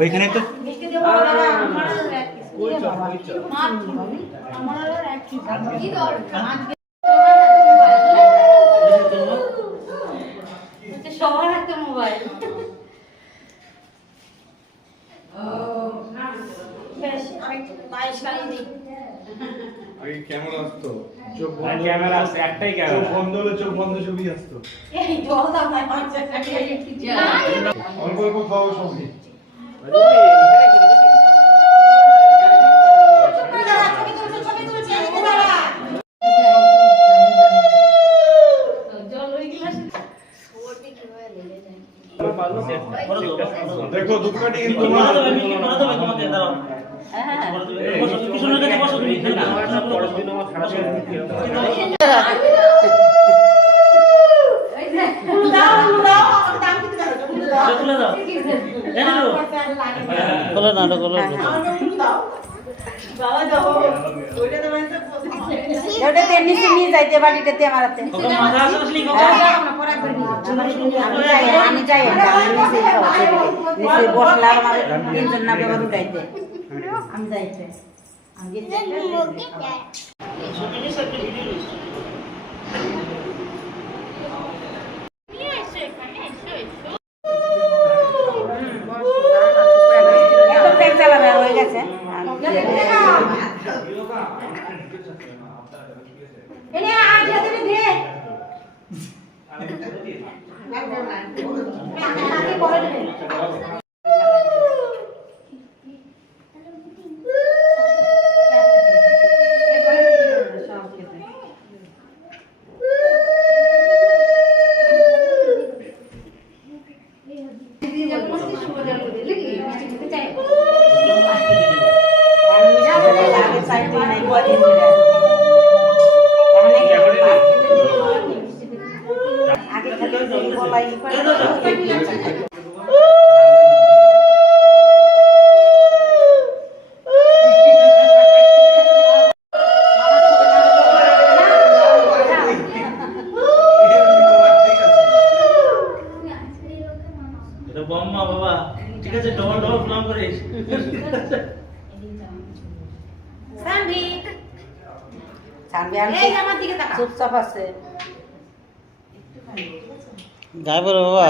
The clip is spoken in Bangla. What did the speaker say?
ওইখানে তো সবার হাতে মোবাইল। আগে ক্যামেরা আসতো, চোখ ক্যামেরা আছে, একটাই ক্যামেরা, চোখ বন্ধ হলে চোখ বন্ধ ছবি আসতো। এই জল দাও না অল্প অল্প খাওয়া সবই। দেখো দুধকাটি কিন্তু নিয়ে যাইতে বাড়িটাতে আমার হাতে আমি যাই বসলাম আমার তিনজন না ব্যবহার উঠাইতে আমি যাইতে হয়ে গেছে বম্মা বাবা ঠিক আছে ডবল ডবল ফ্লাম করিস সানভি সানভি এই আমার দিকে তাকা চুপচাপ আছে গায় বলো বাবা